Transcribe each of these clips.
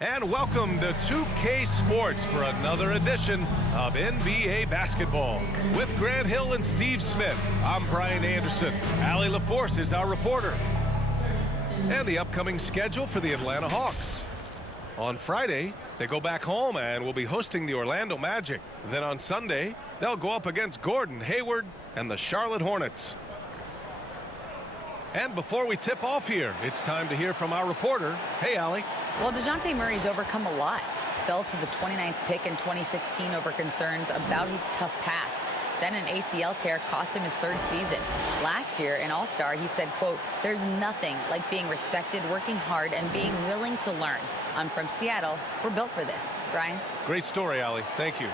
And welcome to 2K Sports for another edition of NBA basketball. With Grant Hill and Steve Smith, I'm Brian Anderson. Allie LaForce is our reporter. And the upcoming schedule for the Atlanta Hawks. On Friday, they go back home and will be hosting the Orlando Magic. Then on Sunday, they'll go up against Gordon Hayward and the Charlotte Hornets. And before we tip off here, it's time to hear from our reporter. Hey, Allie. Well, DeJounte Murray's overcome a lot. Fell to the 29th pick in 2016 over concerns about his tough past. Then an ACL tear cost him his third season. Last year, in All-Star, he said, quote, "There's nothing like being respected, working hard, and being willing to learn. I'm from Seattle. We're built for this." Brian? Great story, Allie. Thank you.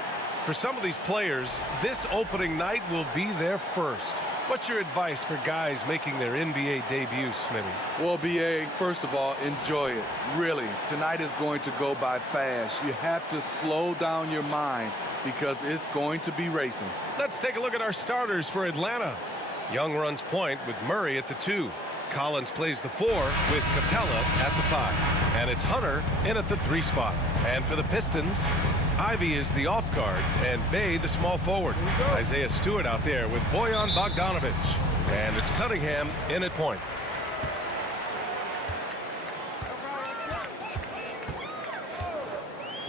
For some of these players, this opening night will be their first. What's your advice for guys making their NBA debuts, Smitty? Well, BA, first of all, enjoy it. Really, tonight is going to go by fast. You have to slow down your mind because it's going to be racing. Let's take a look at our starters for Atlanta. Young runs point with Murray at the 2. Collins plays the 4 with Capella at the 5. And it's Hunter in at the 3 spot. And for the Pistons, Ivy is the off guard and Bay the small forward. Isaiah Stewart out there with Bojan Bogdanovic. And it's Cunningham in at point.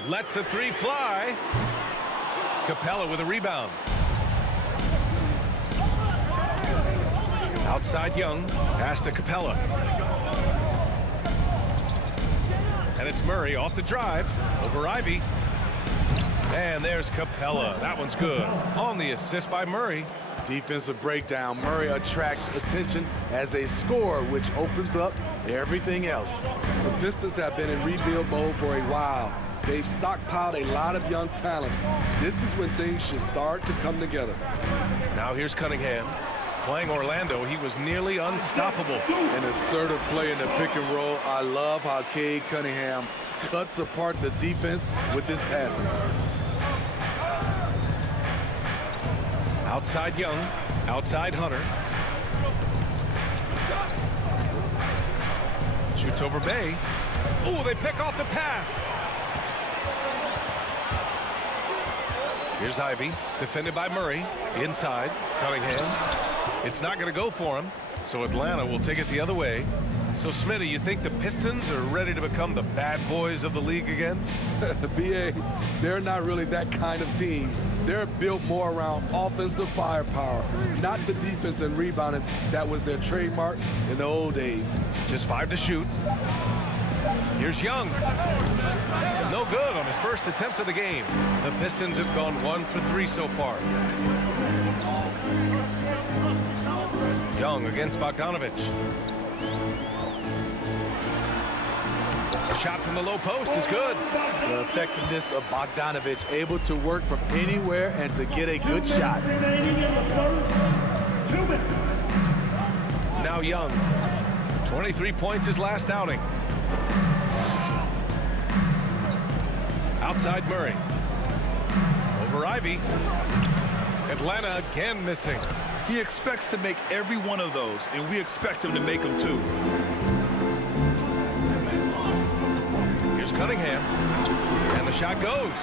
Lets the 3 fly. Capella with a rebound. Outside Young, pass to Capella. And it's Murray off the drive, over Ivy. And there's Capella. That one's good. On the assist by Murray. Defensive breakdown. Murray attracts attention as a scorer, which opens up everything else. The Pistons have been in rebuild mode for a while. They've stockpiled a lot of young talent. This is when things should start to come together. Now here's Cunningham. Playing Orlando, he was nearly unstoppable. An assertive play in the pick and roll. I love how Cade Cunningham cuts apart the defense with his passing. Outside Young, outside Hunter. Shoots over Bay. Oh, they pick off the pass. Here's Ivy, defended by Murray. Inside, Cunningham. It's not going to go for him, so Atlanta will take it the other way. So, Smitty, you think the Pistons are ready to become the bad boys of the league again? BA, they're not really that kind of team. They're built more around offensive firepower, not the defense and rebounding that was their trademark in the old days. Just 5 to shoot. Here's Young. No good on his first attempt of the game. The Pistons have gone 1 for 3 so far. Young against Bogdanovic. A shot from the low post is good. The effectiveness of Bogdanovic, able to work from anywhere and to get a good shot. Now Young. 23 points his last outing. Outside Murray. Over Ivy. Atlanta again missing. He expects to make every one of those, and we expect him to make them too. Here's Cunningham. And the shot goes.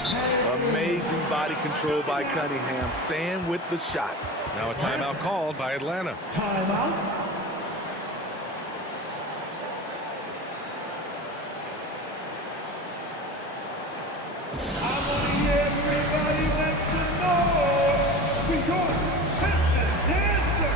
Amazing body control by Cunningham. Staying with the shot. Now a timeout called by Atlanta. Timeout. Everybody wants to know because Pistons dancer.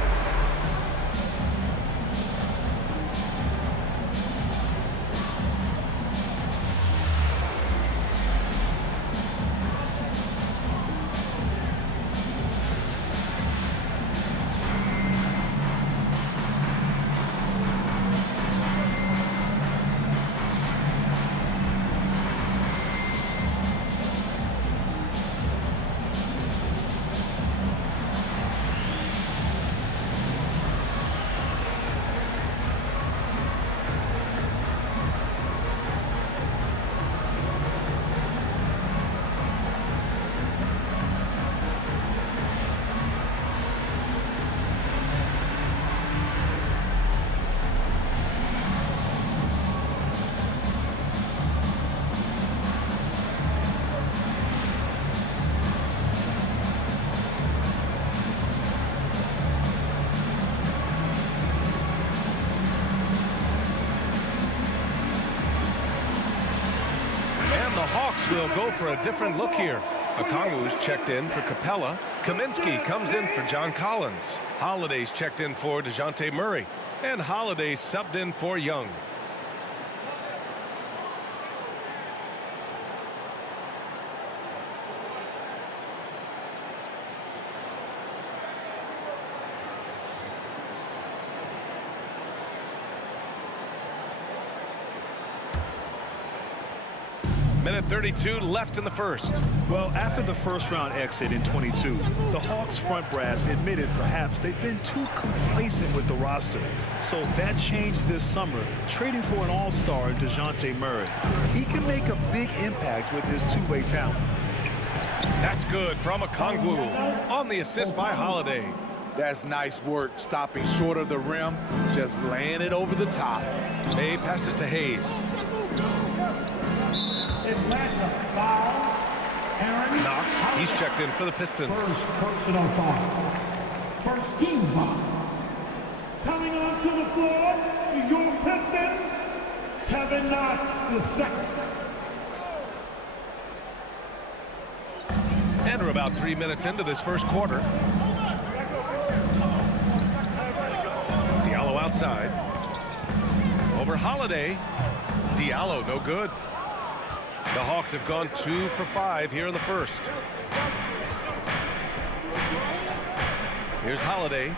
Hawks will go for a different look here. Okongwu's checked in for Capella. Kaminsky comes in for John Collins. Holiday's checked in for DeJounte Murray. And Holiday subbed in for Young. Minute 32 left in the first. Well, after the first round exit in 22, the Hawks front brass admitted perhaps they've been too complacent with the roster. So that changed this summer, trading for an all-star in DeJounte Murray. He can make a big impact with his two-way talent. That's good from Okongwu on the assist by Holiday. That's nice work, stopping short of the rim, just laying it over the top. May passes to Hayes. Atlanta foul. Aaron Knox, he's checked in for the Pistons. First personal foul. First team foul. Coming onto the floor for your Pistons, Kevin Knox II. And we're about 3 minutes into this first quarter. Diallo outside. Over Holiday. Diallo no good. The Hawks have gone 2 for 5 here in the first. Here's Holiday.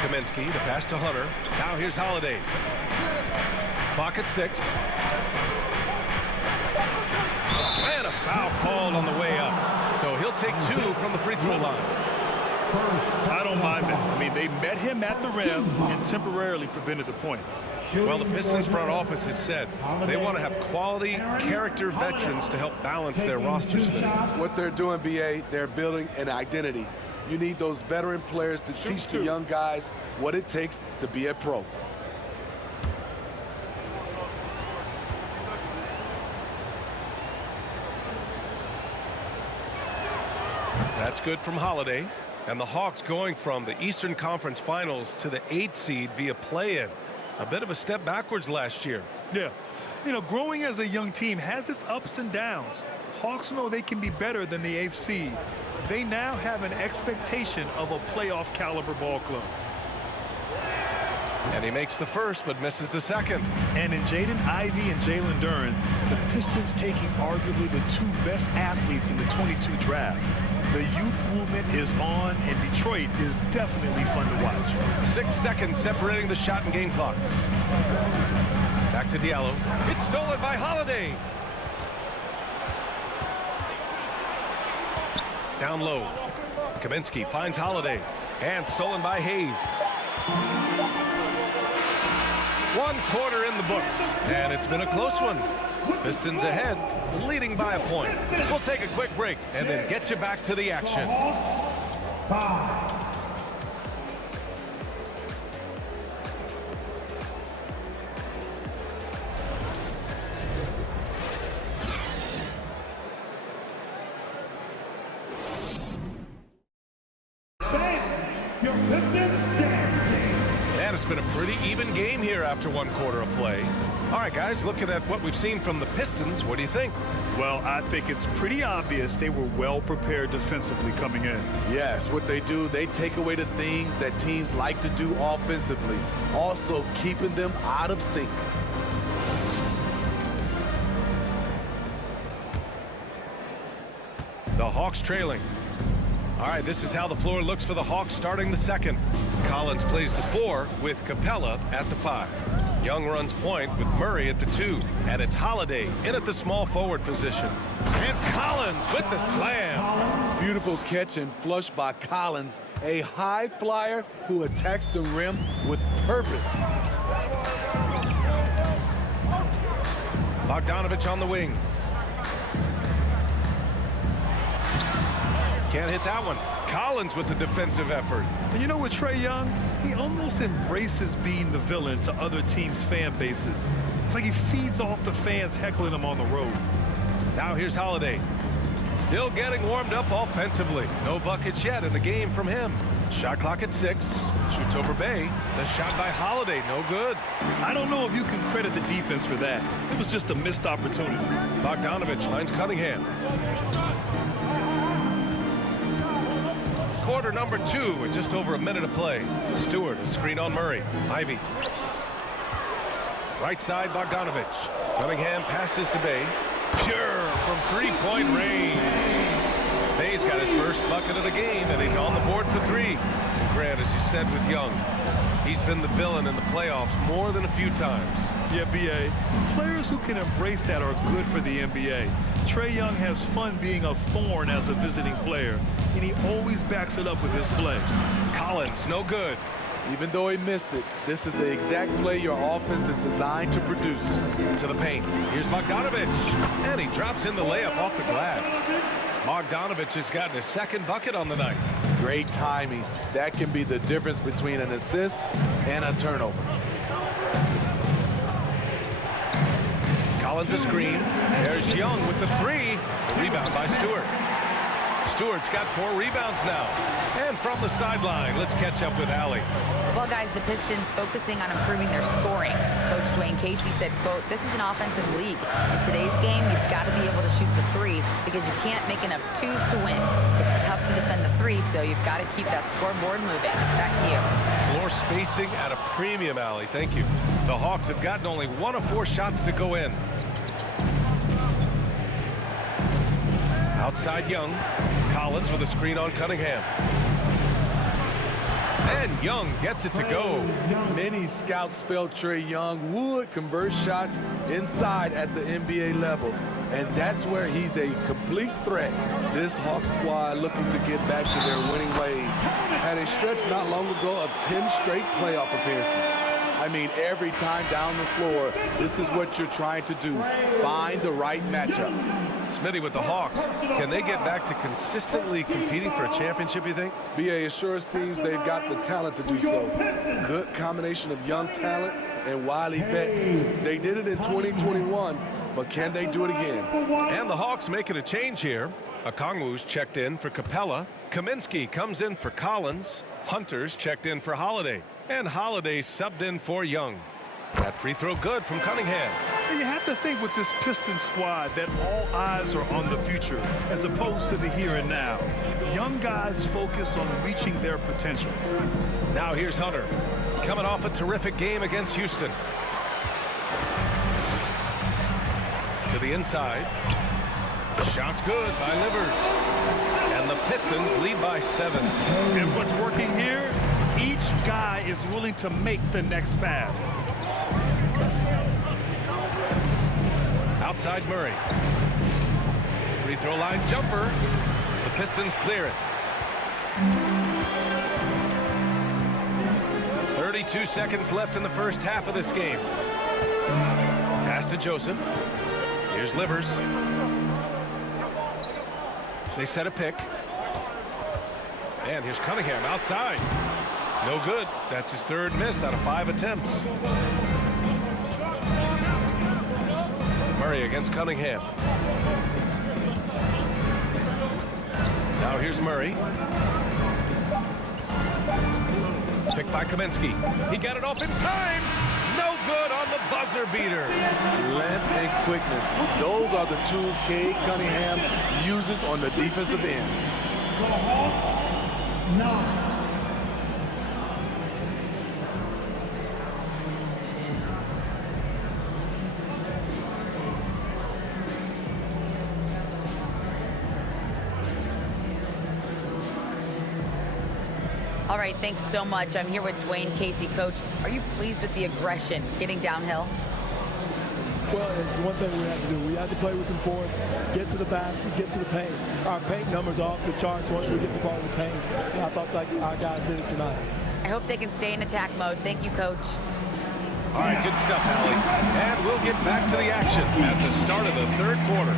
Kaminsky, the pass to Hunter. Now here's Holiday. Clock at 6. And a foul called on the way up. So he'll take 2 from the free throw line. I don't mind that. I mean, they met him at the rim and temporarily prevented the points. Well, the Pistons front office has said they want to have quality character veterans to help balance their roster. What they're doing, BA, they're building an identity. You need those veteran players to teach the young guys what it takes to be a pro. That's good from Holiday. And the Hawks going from the Eastern Conference Finals to the 8th seed via play-in. A bit of a step backwards last year. Yeah. You know, growing as a young team has its ups and downs. Hawks know they can be better than the 8th seed. They now have an expectation of a playoff caliber ball club. And he makes the first but misses the second. And in Jaden Ivey and Jalen Duren, the Pistons taking arguably the 2 best athletes in the 22 draft. The youth movement is on, and Detroit is definitely fun to watch. 6 seconds separating the shot and game clocks. Back to Diallo. It's stolen by Holiday. Down low. Kaminsky finds Holiday. And stolen by Hayes. 1 quarter in the books. And it's been a close one. Pistons ahead, leading by a point. We'll take a quick break and then get you back to the action. 5. Your Pistons dance team. And it's been a pretty even game here after 1 quarter of play. All right, guys, looking at what we've seen from the Pistons, what do you think? Well, I think it's pretty obvious they were well prepared defensively coming in. Yes, what they do, they take away the things that teams like to do offensively, also keeping them out of sync. The Hawks trailing. All right, this is how the floor looks for the Hawks starting the second. Collins plays the 4 with Capella at the 5. Young runs point with Murray at the 2. And it's Holiday in at the small forward position. And Collins with the slam. Beautiful catch and flush by Collins, a high flyer who attacks the rim with purpose. Bogdanovich on the wing. Can't hit that one. Collins with the defensive effort. And you know what, Trae Young? He almost embraces being the villain to other teams' fan bases. It's like he feeds off the fans heckling him on the road. Now here's Holiday. Still getting warmed up offensively. No buckets yet in the game from him. Shot clock at 6. Shoots over Bay. The shot by Holiday, no good. I don't know if you can credit the defense for that. It was just a missed opportunity. Bogdanovich finds Cunningham. Quarter number 2 with just over a minute to play. Stewart, a screen on Murray. Ivy. Right side, Bogdanovich. Cunningham passes to Bay. Pure from three-point range. Bay's got his first bucket of the game, and he's on the board for 3. Grant, as you said with Young, he's been the villain in the playoffs more than a few times. Yeah, B.A. Players who can embrace that are good for the NBA. Trae Young has fun being a thorn as a visiting player, and he always backs it up with his play. Collins, no good. Even though he missed it, this is the exact play your offense is designed to produce. To the paint. Here's Bogdanovich. And he drops in the layup off the glass. Bogdanovich has gotten his second bucket on the night. Great timing. That can be the difference between an assist and a turnover. Collins a screen. There's Young with the 3. The rebound by Stewart. Stewart's got 4 rebounds now. And from the sideline, let's catch up with Allie. Well, guys, the Pistons focusing on improving their scoring. Coach Dwayne Casey said, quote, "This is an offensive league. In today's game, you've got to be able to shoot the 3 because you can't make enough 2s to win. It's tough to defend the 3, so you've got to keep that scoreboard moving." Back to you. Floor spacing at a premium, Allie. Thank you. The Hawks have gotten only 1 of 4 shots to go in. Outside Young. Collins with a screen on Cunningham. And Young gets it to go. Many scouts felt Trae Young would convert shots inside at the NBA level. And that's where he's a complete threat. This Hawks squad looking to get back to their winning ways. Had a stretch not long ago of 10 straight playoff appearances. I mean, every time down the floor, this is what you're trying to do. Find the right matchup. Smitty with the Hawks. Can they get back to consistently competing for a championship, you think? BA, it sure seems they've got the talent to do so. Good combination of young talent and wily vets. They did it in 2021, but can they do it again? And the Hawks making a change here. Okongwu's checked in for Capella. Kaminsky comes in for Collins. Hunter's checked in for Holiday. And Holiday subbed in for Young. That free throw good from Cunningham. And you have to think with this Pistons squad that all eyes are on the future as opposed to the here and now. Young guys focused on reaching their potential. Now here's Hunter, coming off a terrific game against Houston. To the inside. Shot's good by Livers. And the Pistons lead by 7. And what's working here? Each guy is willing to make the next pass. Outside Murray. Free throw line jumper. The Pistons clear it. 32 seconds left in the first half of this game. Pass to Joseph. Here's Livers. They set a pick. And here's Cunningham outside. No good. That's his 3rd miss out of 5 attempts. Murray against Cunningham. Now here's Murray. Picked by Kaminsky. He got it off in time. No good on the buzzer beater. Length and quickness. Those are the tools Cade Cunningham uses on the defensive end. The Hawks, 9. All right, thanks so much. I'm here with Dwayne Casey. Coach, are you pleased with the aggression getting downhill? Well, it's one thing we have to do. We have to play with some force, get to the basket, get to the paint. Our paint numbers are off the charts once we get the ball in the paint. And I thought like our guys did it tonight. I hope they can stay in attack mode. Thank you, Coach. All right, good stuff, Allie. And we'll get back to the action at the start of the 3rd quarter.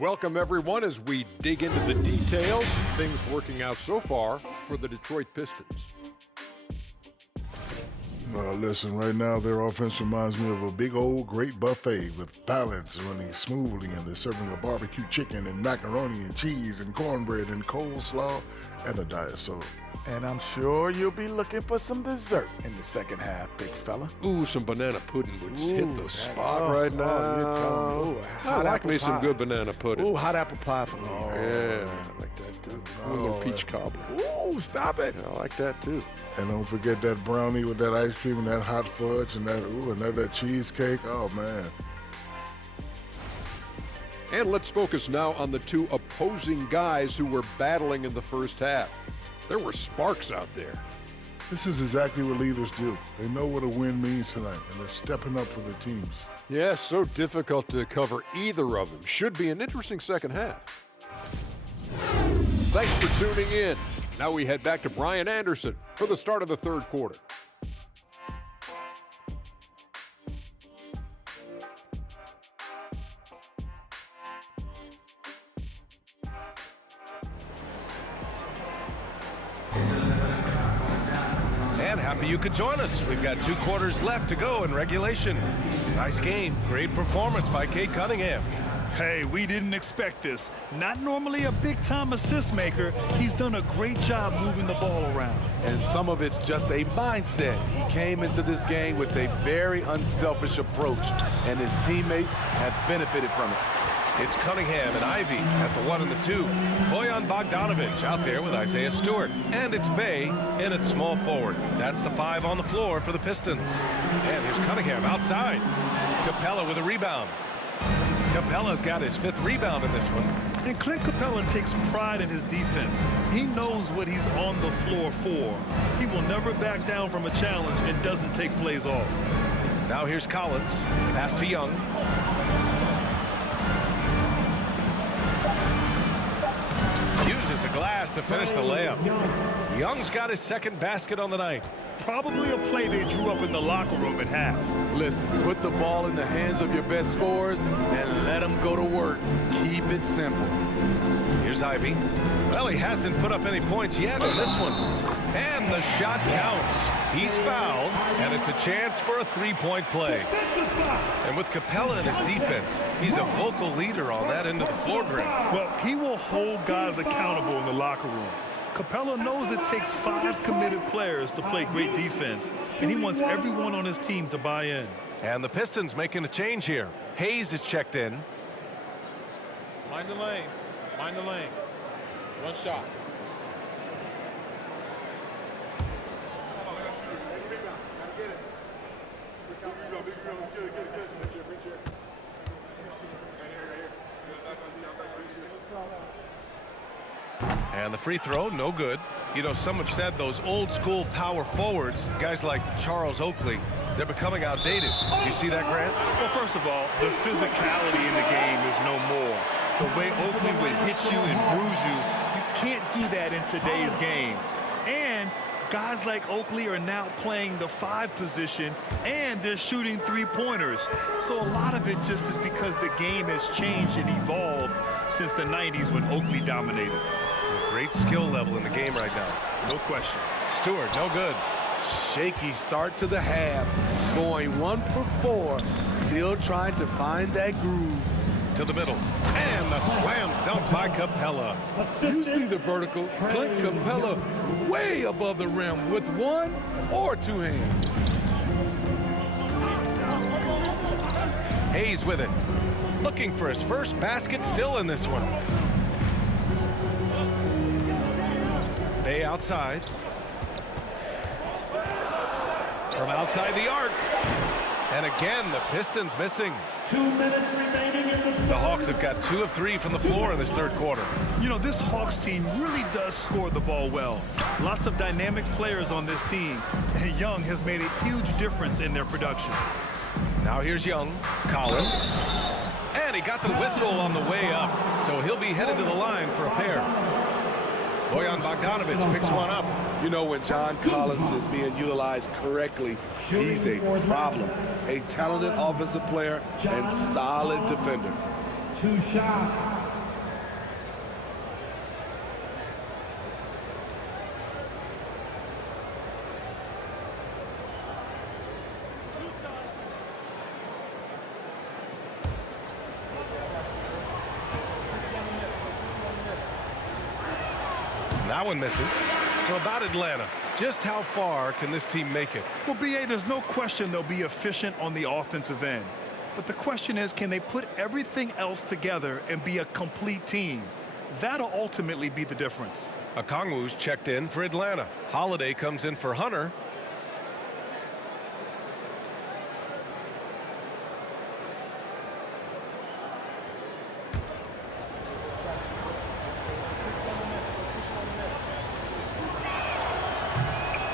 Welcome, everyone, as we dig into the details. Things working out so far for the Detroit Pistons. Listen, right now their offense reminds me of a big old great buffet with pallets running smoothly, and they're serving a barbecue chicken and macaroni and cheese and cornbread and coleslaw and a diet soda. And I'm sure you'll be looking for some dessert in the second half, big fella. Ooh, some banana pudding would hit the spot right now. You're telling me. Ooh, I like me some good banana pudding. Ooh, hot apple pie for me. Yeah, I like that too. Ooh, and peach cobbler. Ooh, stop it. I like that too. And don't forget that brownie with that ice cream and that hot fudge and that cheesecake. Oh, man. And let's focus now on the two opposing guys who were battling in the first half. There were sparks out there. This is exactly what leaders do. They know what a win means tonight, and they're stepping up for their teams. Yeah, so difficult to cover either of them. Should be an interesting second half. Thanks for tuning in. Now we head back to Brian Anderson for the start of the third quarter. And happy you could join us. We've got 2 quarters left to go in regulation. Nice game. Great performance by Cade Cunningham. Hey, we didn't expect this. Not normally a big-time assist maker. He's done a great job moving the ball around. And some of it's just a mindset. He came into this game with a very unselfish approach, and his teammates have benefited from it. It's Cunningham and Ivy at the 1 and the 2. Bojan Bogdanovic out there with Isaiah Stewart. And it's Bay in at small forward. That's the 5 on the floor for the Pistons. And here's Cunningham outside. Capella with a rebound. Capella's got his 5th rebound in this one. And Clint Capella takes pride in his defense. He knows what he's on the floor for. He will never back down from a challenge and doesn't take plays off. Now here's Collins. Pass to Young. Uses the glass to finish the layup. Young's got his 2nd basket on the night. Probably a play they drew up in the locker room at half. Listen, put the ball in the hands of your best scorers and let them go to work. Keep it simple. Here's Ivy. Well, he hasn't put up any points yet in this one. And the shot counts. He's fouled, and it's a chance for a 3-point play. And with Capella in his defense, he's a vocal leader on that end of the floor grid. Well, he will hold guys accountable in the locker room. Capella knows it takes 5 committed players to play great defense, and he wants everyone on his team to buy in. And the Pistons making a change here. Hayes is checked in. Mind the lanes. Mind the lanes. One shot. And the free throw, no good. You know, some have said those old school power forwards, guys like Charles Oakley, they're becoming outdated. You see that, Grant? Well, first of all, the physicality in the game is no more. The way Oakley would hit you and bruise you, you can't do that in today's game. And guys like Oakley are now playing the 5 position, and they're shooting 3-pointers. So a lot of it just is because the game has changed and evolved since the 90s when Oakley dominated. Great skill level in the game right now. No question. Stewart, no good. Shaky start to the half. Going 1 for 4. Still trying to find that groove. To the middle. And the slam dunk by Capella. You see the vertical. Clint Capella way above the rim with 1 or 2 hands. Hayes with it. Looking for his first basket still in this one. Bay outside. From outside the arc. And again, the Pistons missing. 2 minutes remaining in the The Hawks have got 2 of 3 from the floor in this third quarter. You know, this Hawks team really does score the ball well. Lots of dynamic players on this team, and Young has made a huge difference in their production. Now here's Young. Collins. And he got the whistle on the way up, so he'll be headed to the line for a pair. Bojan Bogdanovic picks one up. You know, when John Collins is being utilized correctly, he's a problem. A talented offensive player and solid defender. 2 shots. That one misses. So about Atlanta, just how far can this team make it? Well, B.A., there's no question they'll be efficient on the offensive end. But the question is, can they put everything else together and be a complete team? That'll ultimately be the difference. Okongwu's checked in for Atlanta. Holiday comes in for Hunter.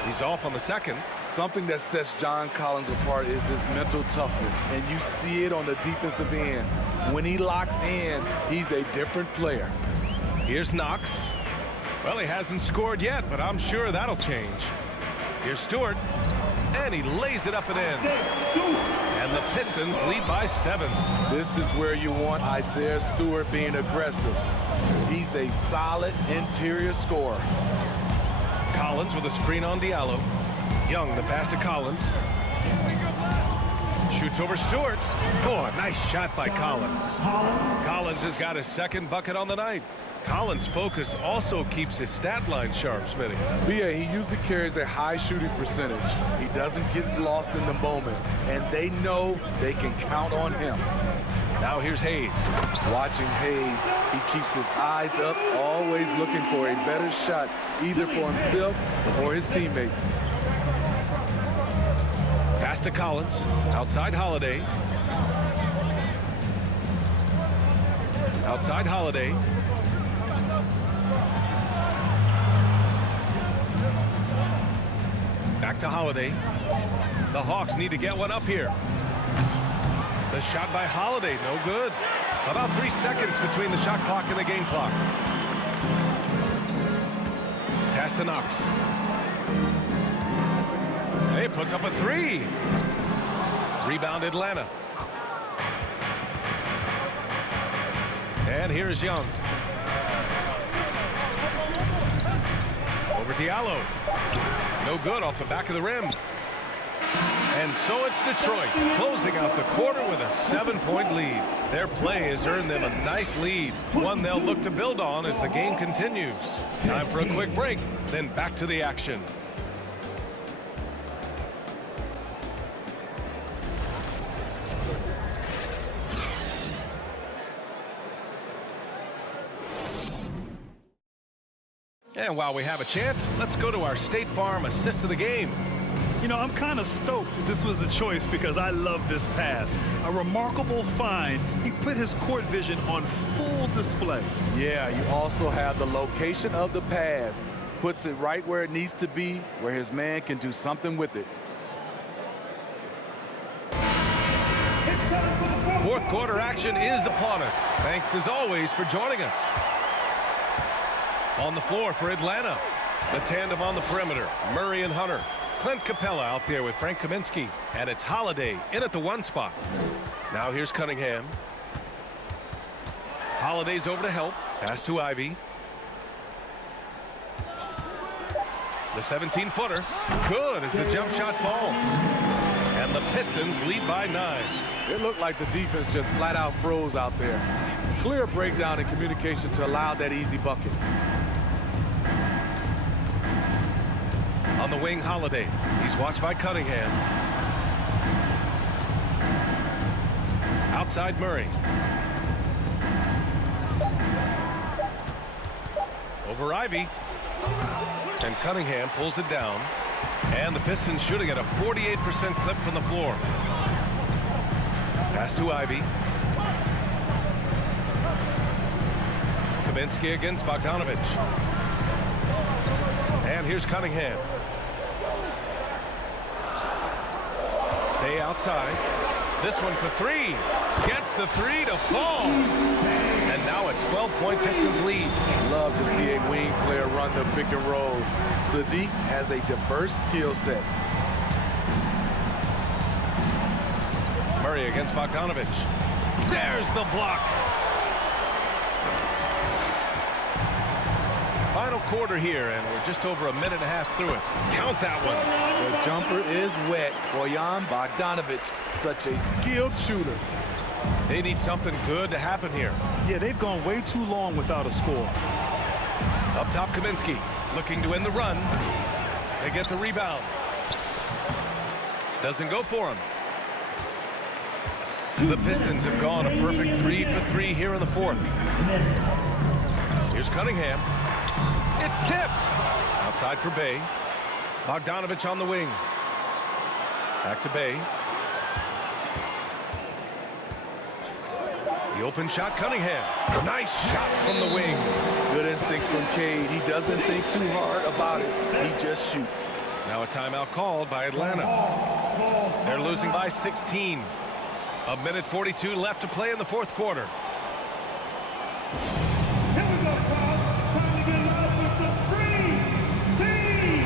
He's off on the second. Something that sets John Collins apart is his mental toughness, and you see it on the defensive end. When he locks in, he's a different player. Here's Knox. Well, he hasn't scored yet, but I'm sure that'll change. Here's Stewart, and he lays it up and in. And the Pistons lead by 7. This is where you want Isaiah Stewart being aggressive. He's a solid interior scorer. Collins with a screen on Diallo. Young, the pass to Collins. Shoots over Stewart. Oh, a nice shot by Collins. Collins has got his second bucket on the night. Collins' focus also keeps his stat line sharp, Smitty. Yeah, he usually carries a high shooting percentage. He doesn't get lost in the moment, and they know they can count on him. Now here's Hayes. Watching Hayes, he keeps his eyes up, always looking for a better shot, either for himself or his teammates. Pass to Collins. Outside Holiday. Outside Holiday. Back to Holiday. The Hawks need to get one up here. The shot by Holiday, no good. About 3 seconds between the shot clock and the game clock. Pass to Knox. He puts up a 3. Rebound Atlanta. And here's Young. Over Diallo. No good off the back of the rim. And so it's Detroit closing out the quarter with a 7-point lead. Their play has earned them a nice lead, one they'll look to build on as the game continues. Time for a quick break, then back to the action. And while we have a chance, let's go to our State Farm assist of the game. You know, I'm kind of stoked that this was a choice because I love this pass. A remarkable find. He put his court vision on full display. Yeah, you also have the location of the pass. Puts it right where it needs to be, where his man can do something with it. Fourth quarter action is upon us. Thanks as always for joining us. On the floor for Atlanta, the tandem on the perimeter, Murray and Hunter. Clint Capella out there with Frank Kaminsky, and it's Holiday in at the 1 spot. Now here's Cunningham. Holiday's over to help. Pass to Ivy. The 17-footer. Good as the jump shot falls. And the Pistons lead by 9. It looked like the defense just flat out froze out there. Clear breakdown in communication to allow that easy bucket. On the wing, Holiday. He's watched by Cunningham. Outside Murray. Over Ivy. And Cunningham pulls it down. And the Pistons shooting at a 48% clip from the floor. Pass to Ivy. Kaminsky against Bogdanovich. And here's Cunningham. Day outside. This one for 3. Gets the 3 to fall. And now a 12-point Pistons lead. Love to see a wing player run the pick and roll. Sadiq has a diverse skill set. Murray against Bogdanovich. There's the block. Final quarter here, and we're just over a minute and a half through it. Count that one. The jumper is wet. Bojan Bogdanovich, such a skilled shooter. They need something good to happen here. Yeah, they've gone way too long without a score. Up top, Kaminsky. Looking to win the run. They get the rebound. Doesn't go for him. The Pistons have gone a perfect 3 for 3 here in the fourth. Here's Cunningham. It's tipped. Outside for Bay. Bogdanovich on the wing. Back to Bay. The open shot, Cunningham. Nice shot from the wing. Good instincts from Cade. He doesn't think too hard about it. He just shoots. Now a timeout called by Atlanta. They're losing by 16. A minute 42 left to play in the fourth quarter. Here we go, crowd. Time to get loud with the free team.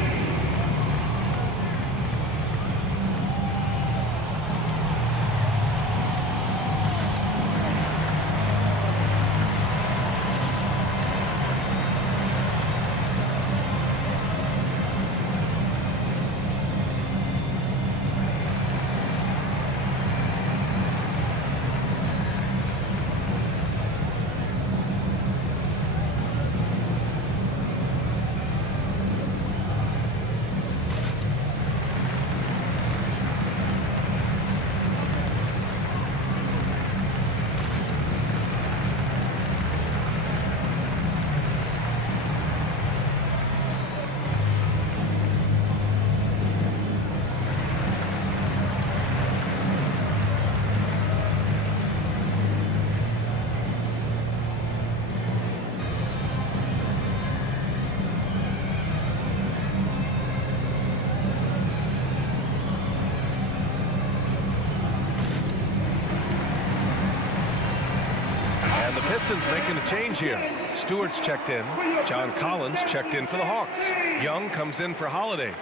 Pistons making a change here. Stewart's checked in. John Collins checked in for the Hawks. Young comes in for Holiday.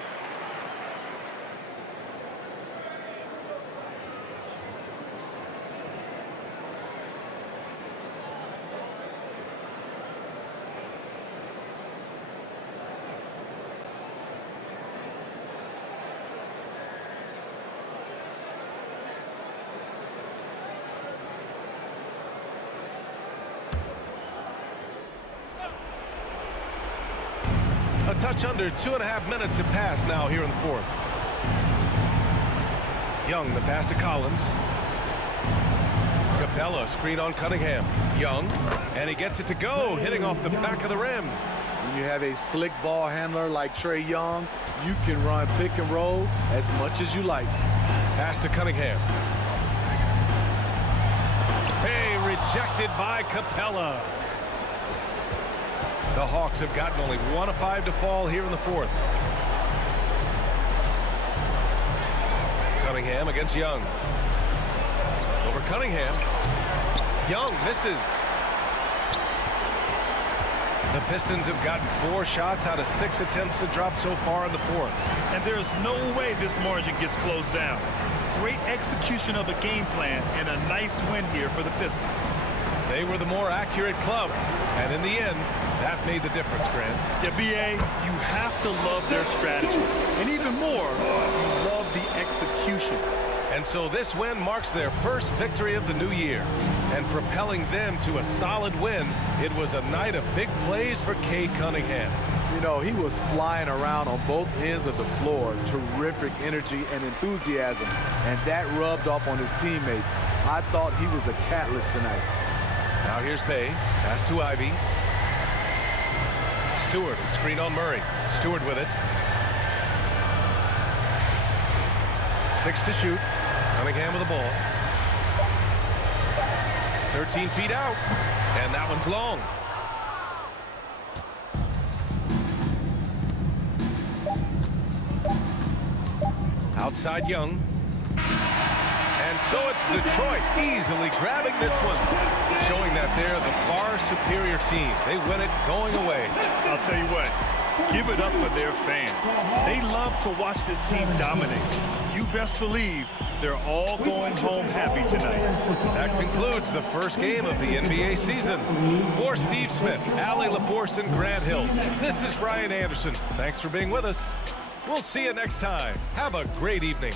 A touch under 2.5 minutes have passed now here in the fourth. Young, the pass to Collins. Capella, screen on Cunningham. Young, and he gets it to go, hitting off the back of the rim. When you have a slick ball handler like Trae Young, you can run pick and roll as much as you like. Pass to Cunningham. Hey, rejected by Capella. The Hawks have gotten only 1 of 5 to fall here in the fourth. Cunningham against Young. Over Cunningham. Young misses. The Pistons have gotten 4 shots out of 6 attempts to drop so far in the fourth. And there's no way this margin gets closed down. Great execution of a game plan and a nice win here for the Pistons. They were the more accurate club, and in the end, that made the difference, Grant. Yeah, B.A., you have to love their strategy. And even more, you love the execution. And so this win marks their first victory of the new year. And propelling them to a solid win, it was a night of big plays for Cade Cunningham. You know, he was flying around on both ends of the floor. Terrific energy and enthusiasm. And that rubbed off on his teammates. I thought he was a catalyst tonight. Now here's Bay. Pass to Ivy. Stewart, a screen on Murray. Stewart with it. 6 to shoot. Cunningham with the ball. 13 feet out. And that one's long. Outside Young. And so it's Detroit easily grabbing this one, showing that they're the far superior team. They win it going away. I'll tell you what, give it up for their fans. They love to watch this team dominate. You best believe they're all going home happy tonight. That concludes the first game of the NBA season. For Steve Smith, Allie LaForce, and Grant Hill, this is Brian Anderson. Thanks for being with us. We'll see you next time. Have a great evening.